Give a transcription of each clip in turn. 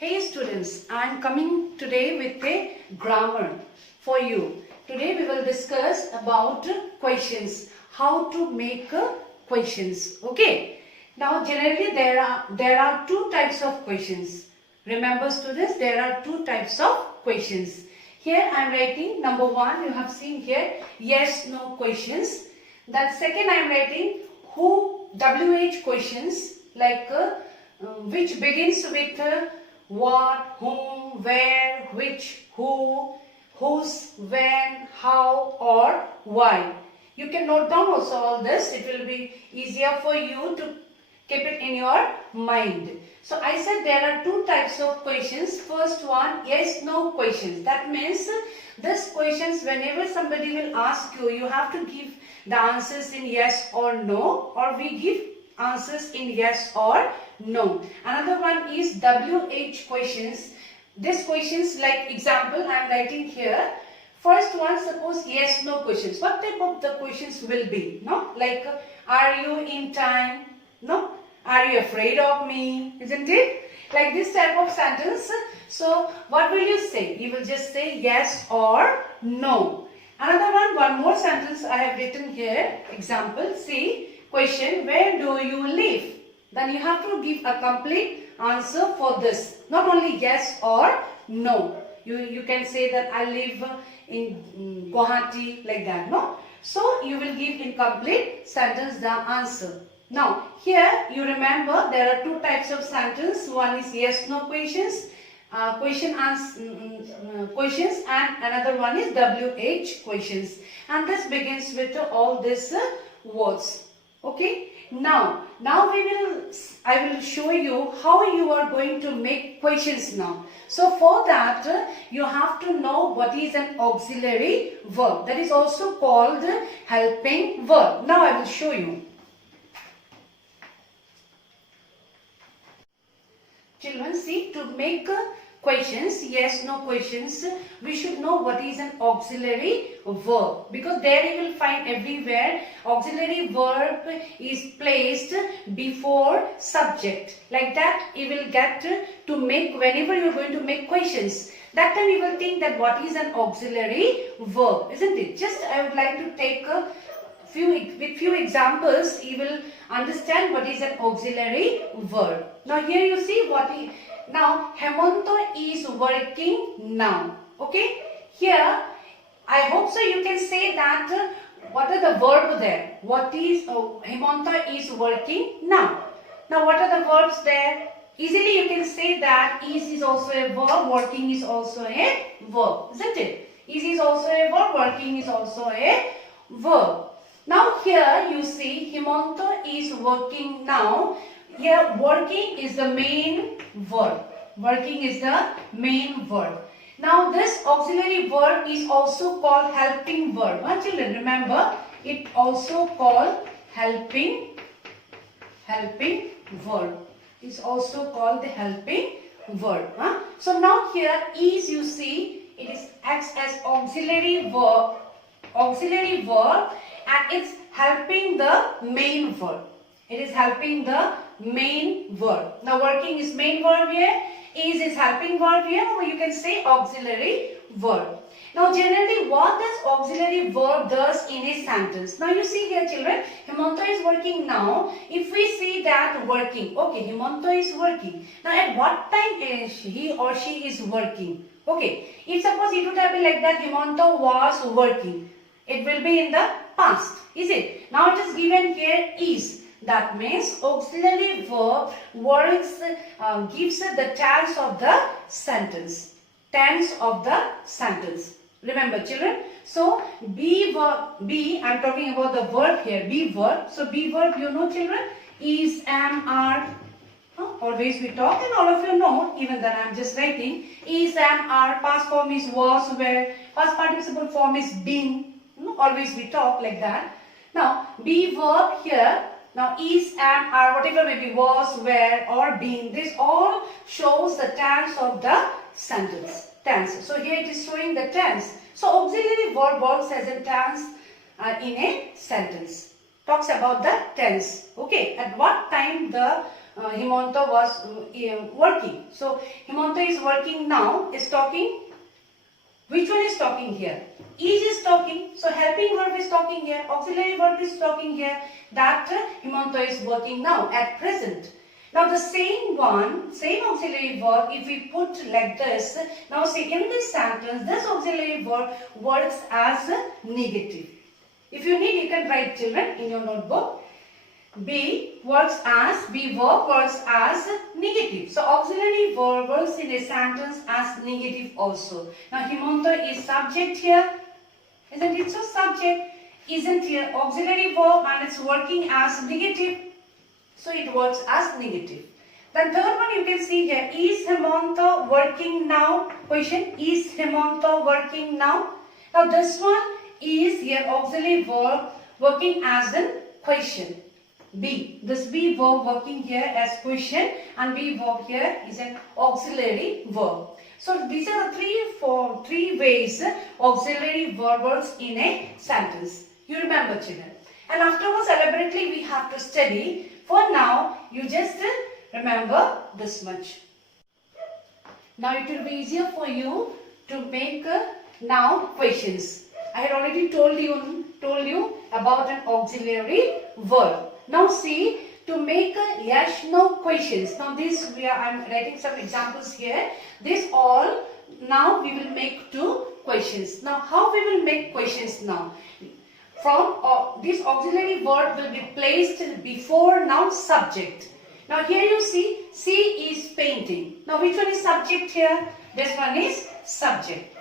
Hey students, I am coming today with a grammar for you. Today we will discuss about questions, how to make questions. Okay. Now generally there are two types of questions. Remember students, there are two types of questions. Here I am writing number one, you have seen here yes no questions. That second I am writing who WH questions like which begins with what, whom, where, which, who, whose, when, how or why. You can note down also all this. It will be easier for you to keep it in your mind. So I said there are two types of questions. First one, yes no questions. That means this questions whenever somebody will ask you, you have to give the answers in yes or no, or we give answers in yes or no. Another one is WH questions. These questions, like example I am writing here. First one, suppose yes no questions. What type of the questions will be? No, like are you in time? No, are you afraid of me? Isn't it? Like this type of sentence. So what will you say? You will just say yes or no. Another one more sentence I have written here. Example, see, question, where do you live? Then you have to give a complete answer for this. Not only yes or no. You can say that I live in Guwahati, like that, no? So you will give in complete sentence the answer. Now here you remember there are two types of sentence. One is yes no questions. Questions, and another one is WH questions, and this begins with all these words. Okay, now I will show you how you are going to make questions now. So for that you have to know what is an auxiliary verb, that is also called helping verb. Now I will show you. Children, see, to make questions, yes, no questions, we should know what is an auxiliary verb, because there you will find everywhere auxiliary verb is placed before subject. Like that you will get to make, whenever you are going to make questions, that time you will think that what is an auxiliary verb, isn't it? Just I would like to take few examples, you will understand what is an auxiliary verb. Now here you see what is, now Hemanta is working now. Okay, here I hope so you can say that what are the verb there. What is Hemanta is working now. Now what are the verbs there? Easily you can say that is also a verb, working is also a verb, isn't it? Is also a verb, working is also a verb. Now here you see Hemanta is working now. Here working is the main verb. Working is the main verb. Now this auxiliary verb is also called helping verb. Children, remember it also called helping verb. It's also called the helping verb. So now here is, you see, it is acts as auxiliary verb. And it's helping the main verb. It is helping the main verb. Now working is main verb here. Is helping verb here, or you can say auxiliary verb. Now generally what this auxiliary verb does in a sentence. Now you see here children, Hemanta is working now. If we see that working, okay, Hemanta is working. Now at what time is he or she is working? Okay, if suppose it would have been like that, Hemanta was working, it will be in the past, is it? Now it is given here is. That means auxiliary verb works, gives the tense of the sentence. Tense of the sentence. Remember children. So be verb, be, I am talking about the verb here, be verb. So be verb, you know children, is, am, are. Always we talk, and all of you know, even that I am just writing. Is, am, are, past form is was, were, past participle form is been. Always we talk like that. Now be verb here. Now is, am, are, whatever may be, was, were or been, this all shows the tense of the sentence. Tense. So here it is showing the tense. So auxiliary verb works as a tense in a sentence. Talks about the tense. Okay, at what time the Himanta was working. So Himanta is working now, is talking. Which one is talking here? Is talking. So helping verb is talking here. Auxiliary verb is talking here. That Himanta is working now at present. Now the same auxiliary verb, if we put like this, now see in this sentence, this auxiliary verb works as a negative. If you need, you can write, children, in your notebook. B verb works as negative. So auxiliary verb works in a sentence as negative also. Now Himanta is subject here. Isn't it so? Subject isn't here auxiliary verb and it's working as negative. So it works as negative. Then third one you can see here. Is Himanta working now? Question. Is Himanta working now? Now this one is here auxiliary verb working as a question. B. This B verb working here as question and B verb here is an auxiliary verb. So these are the three ways auxiliary verb works in a sentence. You remember, children. And afterwards elaborately we have to study. For now you just remember this much. Now it will be easier for you to make now questions. I had already told you about an auxiliary verb. Now see, to make a yes no questions. Now this I am writing some examples here. This all now we will make two questions. Now how we will make questions now? From this auxiliary verb will be placed before noun subject. Now here you see C is painting. Now which one is subject here? This one is subject.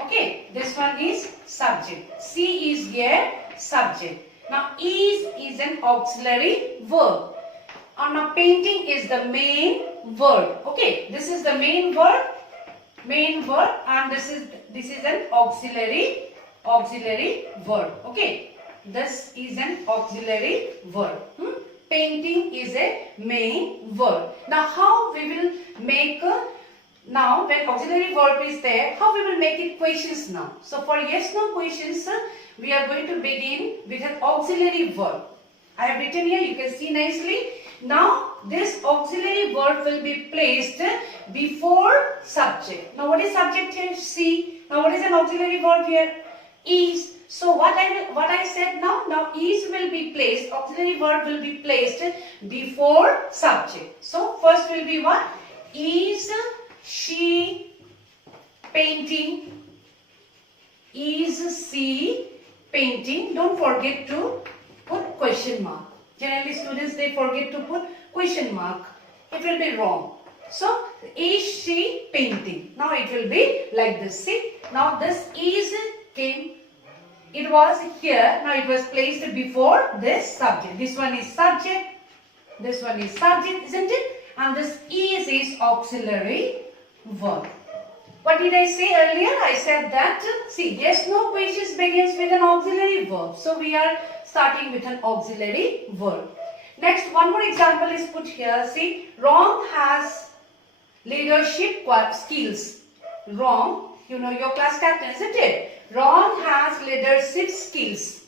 Okay, this one is subject. C is here subject. Now is an auxiliary verb. Now painting is the main verb. Okay, this is the main verb, and this is an auxiliary verb. Okay, this is an auxiliary verb. Painting is a main verb. Now how we will make now when auxiliary verb is there, how we will make it questions now? So for yes no questions, we are going to begin with an auxiliary verb. I have written here, you can see nicely. Now this auxiliary verb will be placed before subject. Now what is subject here? See. Now what is an auxiliary verb here? Is. So what I said now? Now is will be placed, auxiliary verb will be placed before subject. So first will be what? Is she painting? Is she painting? Don't forget to put question mark. Generally students, they forget to put question mark. It will be wrong. So is she painting? Now it will be like this. See, now this is came, it was here, now it was placed before this subject. This one is subject, this one is subject, isn't it? And this is auxiliary verb. What did I say earlier? I said that, see, yes, no questions begins with an auxiliary verb. So we are starting with an auxiliary verb. Next, one more example is put here. See, Ron has leadership skills. Ron, you know your class captain, isn't it? Ron has leadership skills.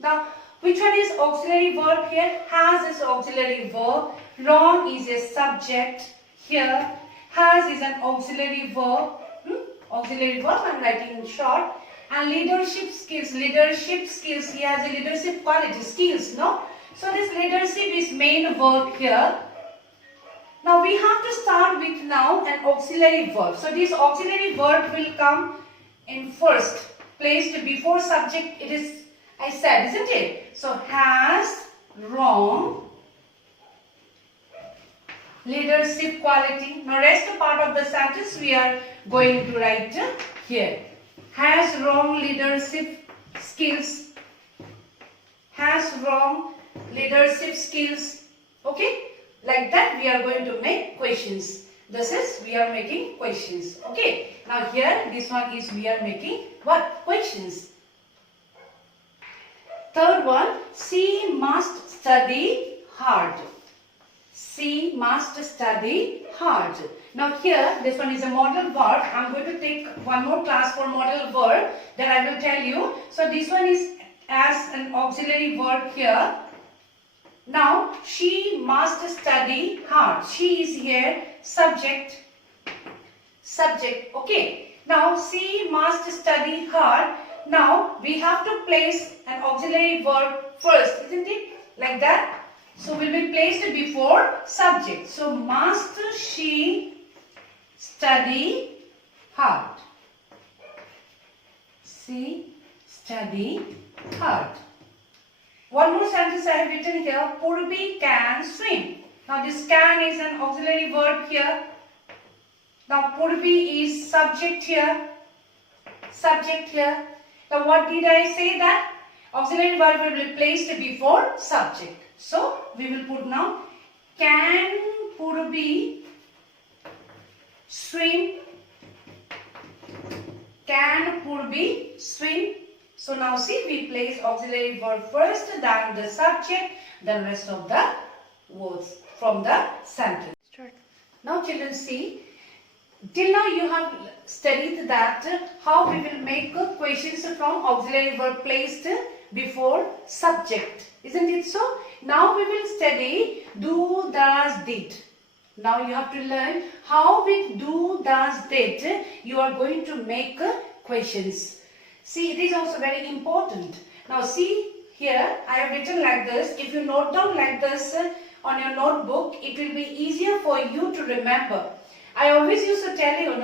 Now, which one is auxiliary verb here? Has is auxiliary verb. Ron is a subject here. Has is an auxiliary verb. Auxiliary verb, I am writing in short. And leadership skills. He has a leadership quality, skills, no? So this leadership is main verb here. Now we have to start with now an auxiliary verb. So this auxiliary verb will come in first, placed before subject. It is, I said, isn't it? So has Ron leadership quality. Now rest part of the sentence we are going to write here. Has Ron leadership skills. Has Ron leadership skills. Okay, like that we are going to make questions. This is we are making questions. Okay, now here this one is we are making what? Questions. Third one, she must study hard. She must study hard. Now here this one is a modal verb. I am going to take one more class for modal verb, then I will tell you. So this one is as an auxiliary verb here. Now, she must study hard. She is here, subject, okay. Now, she must study hard. Now, we have to place an auxiliary verb first, isn't it? Like that. So, will be placed before subject. So, must she study hard? She study hard. One more sentence I have written here. Purvi can swim. Now, this can is an auxiliary verb here. Now, Purvi is subject here. Now, what did I say that? Auxiliary verb will be placed before subject. So, we will put now, can Purvi swim? Can Purvi swim? So, now see, we place auxiliary verb first, then the subject, then rest of the words from the sentence. Start. Now, children, see. Till now you have studied that how we will make questions from auxiliary verb placed before subject. Isn't it so? Now we will study do, does, did. Now you have to learn how with do, does, did you are going to make questions. See, it is also very important. Now see here I have written like this. If you note down like this on your notebook, it will be easier for you to remember. I always used to tell you,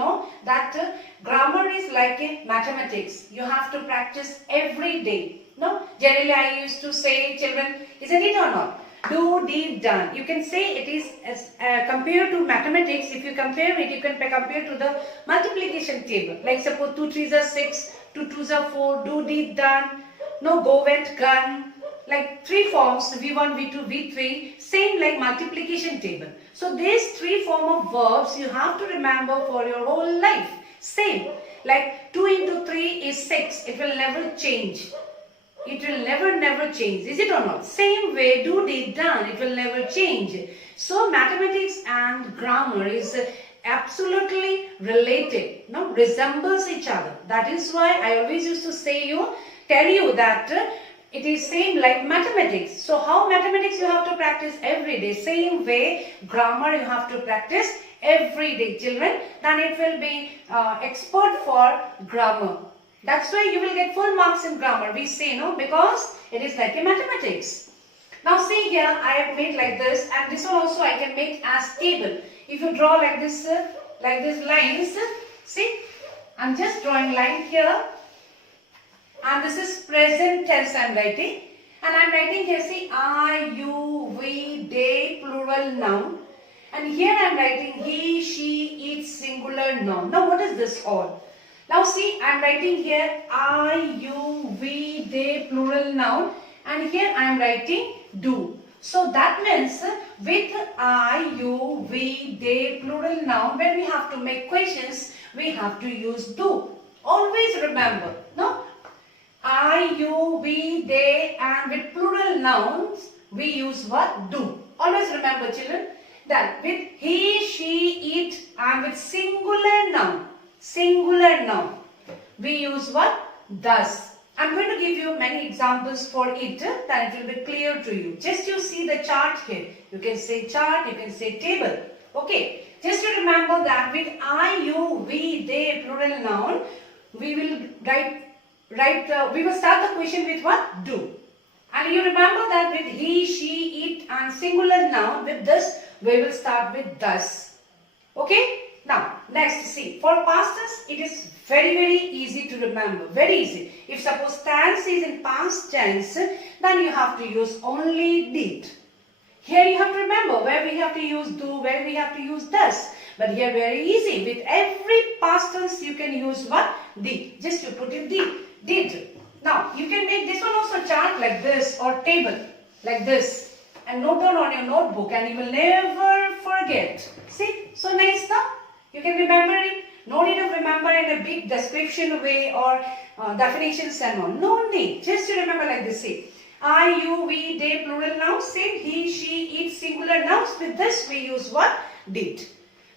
that grammar is like a mathematics. You have to practice every day. No, generally I used to say, children, isn't it or not? Do, did, done. You can say it is as compared to mathematics. If you compare it, you can compare to the multiplication table. Like suppose 2 3s are 6, 2 2s are 4, do, did, done. No, go, went, gone. Like 3 forms, V1, V2, V3, same like multiplication table. So these 3 forms of verbs you have to remember for your whole life. Same, like 2 into 3 is 6, it will never change. It will never change, is it or not? Same way, do, did, done, it will never change. So mathematics and grammar is absolutely related, resembles each other. That is why I always used to tell you that it is same like mathematics. So how mathematics you have to practice every day. Same way grammar you have to practice every day, children. Then it will be expert for grammar. That's why you will get full marks in grammar. We say because it is like a mathematics. Now see here I have made like this, and this one also I can make as table. If you draw like this lines, see I'm just drawing line here. And this is present tense I am writing. And I am writing here, see, I, you, we, they, plural noun. And here I am writing he, she, it, singular noun. Now what is this all? Now see, I am writing here I, you, we, they, plural noun. And here I am writing do. So that means with I, you, we, they, plural noun, when we have to make questions, we have to use do. Always remember, I, you, we, they, and with plural nouns, we use what? Do. Always remember, children. Then with he, she, it, and with singular noun, we use what? Does. I'm going to give you many examples for it, then it will be clear to you. Just you see the chart here. You can say chart, you can say table. Okay. Just to remember that with I, you, we, they, plural noun, we will we will start the question with what? Do. And you remember that with he, she, it and singular noun, with this we will start with does. Okay? Now, next see. For past tense, it is very easy to remember. Very easy. If suppose tense is in past tense, then you have to use only did. Here you have to remember where we have to use do, where we have to use does. But here very easy. With every past tense you can use what? Did. Just you put in did. Now you can make this one also chart like this or table like this and note down on your notebook and you will never forget. See? So nice now? You can remember it. No need of remember in a big description way or definitions and all. No need. Just to remember like this. See? I, you, we, they, plural nouns. Same. He, she, it, singular nouns. With this we use what? Did.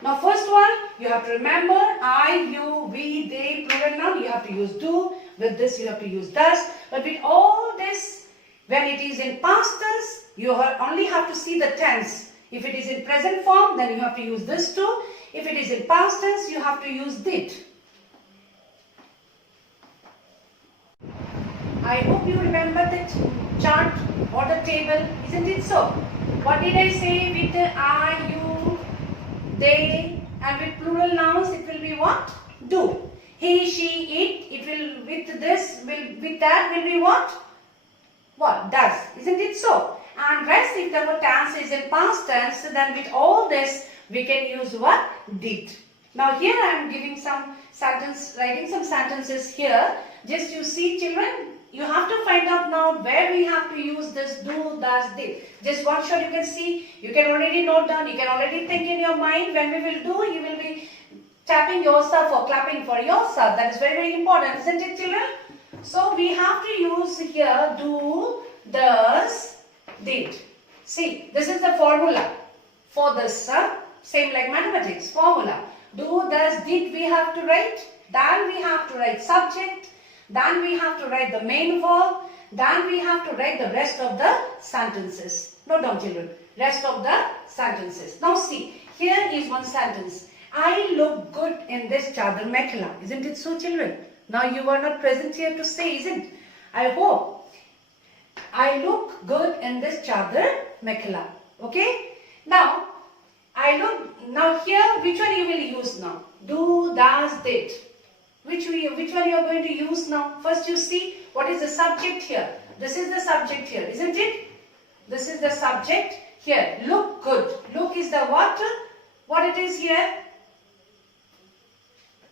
Now first one, you have to remember I, you, we, they, plural noun, you have to use do. With this you have to use does. But with all this, When it is in past tense, you only have to see the tense. If it is in present form, then you have to use this too. If it is in past tense, you have to use did. I hope you remember the chart or the table, isn't it so? What did I say with I, you, they, and with plural nouns it will be what? Do. He, she, it will with that will be what? What? Does. Isn't it so? And rest, if the tense is in past tense, then with all this we can use what? Did. Now here I am giving some writing some sentences here. Just you see, children, you have to find out now where we have to use this do, does, did. Just one shot you can see, you can already note down, you can already think in your mind. When we will do, you will be tapping yourself or clapping for yourself. That is very, very important, isn't it, children? So we have to use here do, does, did. See, this is the formula for this. Same like mathematics, formula. Do, does, did we have to write. Then we have to write subject. Then we have to write the main verb. Then we have to write the rest of the sentences. Note down, children. Rest of the sentences. Now see, here is one sentence. I look good in this chadar mekhla. Isn't it so, children? Now you are not present here to say, isn't? I hope. I look good in this chadar mekhla. Okay? Now here, which one you will use now? Do, does, did. Which one you are going to use now? First you see what is the subject here. This is the subject here, isn't it? This is the subject here. Look good. Look is the what? What it is here?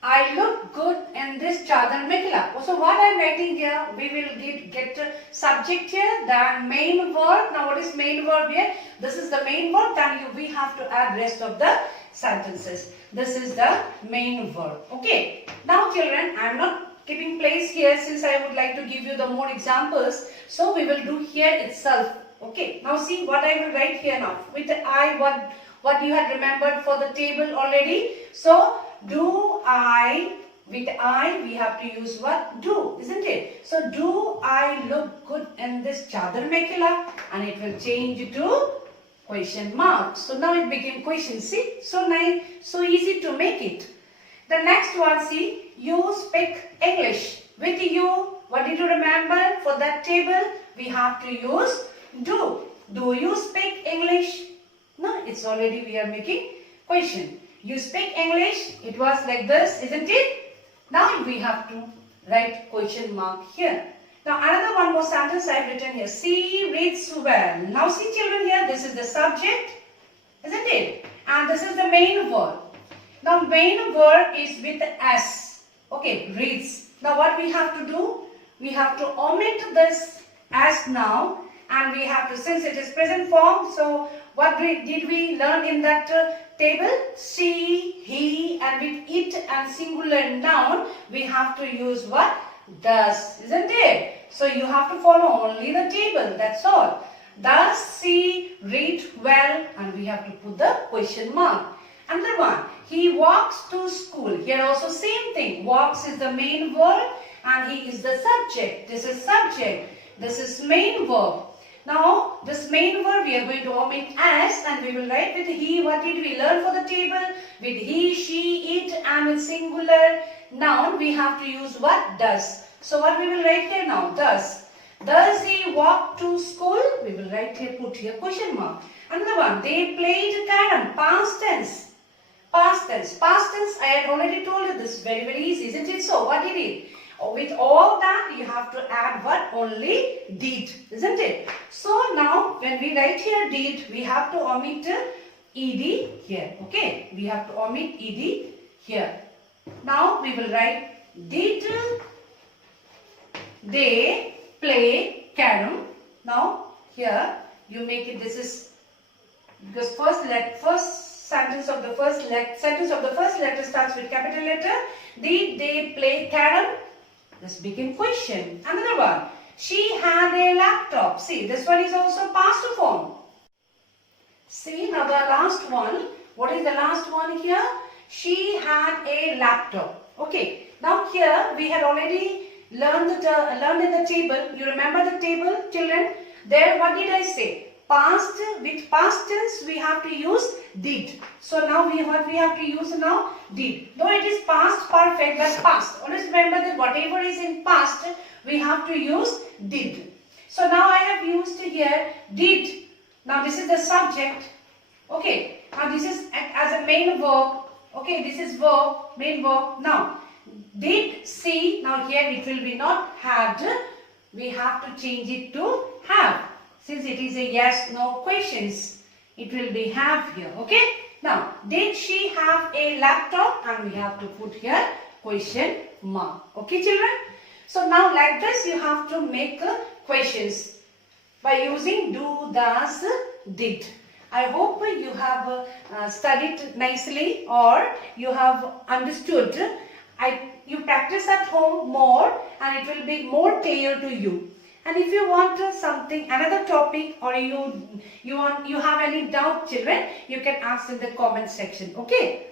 I look good in this chadar mekhla. So what I am writing here, we will get subject here, then main verb. Now what is main verb here? This is the main verb, then we have to add rest of the sentences. This is the main verb. Okay. Now children, I am not keeping place here since I would like to give you the more examples. So we will do here itself. Okay. Now see what I will write here now. With the I, what you had remembered for the table already. So do I, with I we have to use what? Do, isn't it? So do I look good in this chadar mekhla? And it will change to question mark. So now it became question. See, so nice, so easy to make it. The next one, see, you speak English. With you, what did you remember for that table? We have to use do. Do you speak English? No, it's already we are making question. You speak English. It was like this, isn't it? Now we have to write question mark here. Now another one more sentence I have written here. She reads well. Now see children here, this is the subject, isn't it? And this is the main verb. Now main verb is with S. Okay, reads. Now what we have to do? We have to omit this S now, and we have to, since it is present form, so what did we learn in that table? She, he, and with it and singular noun, we have to use what? Does, isn't it? So you have to follow only the table, that's all. Does she read well? And we have to put the question mark. Another one, he walks to school. Here also same thing. Walks is the main verb and he is the subject. This is subject. This is main verb. Now, this main verb we are going to omit as, and we will write with he. What did we learn for the table? With he, she, it, and with singular noun, we have to use what? Does. So, what we will write here now? Does. Does he walk to school? We will write here, put here question mark. Another one, they played carom. Past tense. Past tense. Past tense, I had already told you this. Very, very easy, isn't it? So, what did it? With all that, you have to add what? Only did, isn't it? So now, when we write here did, we have to omit ed here. Okay, we have to omit ed here. Now we will write did they play carom. Now here you make it. This is because first sentence of the first letter starts with capital letter. Did they play carom? This became question. Another one. She had a laptop. See, this one is also past form. See, now the last one. What is the last one here? She had a laptop. Okay. Now here we had already learned in the table. You remember the table, children? There what did I say? Past, with past tense we have to use did. So now we have to use now? Did. Though it is past perfect, but past. Always remember that whatever is in past, we have to use did. So now I have used here did. Now this is the subject. Okay. Now this is as a main verb. Okay. This is verb, main verb. Now did see. Now here it will be not had. We have to change it to have. Since it is a yes no questions, it will be have here. Okay. Now did she have a laptop? And we have to put here question mark. Okay children. So now like this you have to make questions by using do, does, did. I hope you have studied nicely or you have understood. You practice at home more and it will be more clear to you. And if you want something, another topic, or you have any doubt children, you can ask in the comment section. Okay.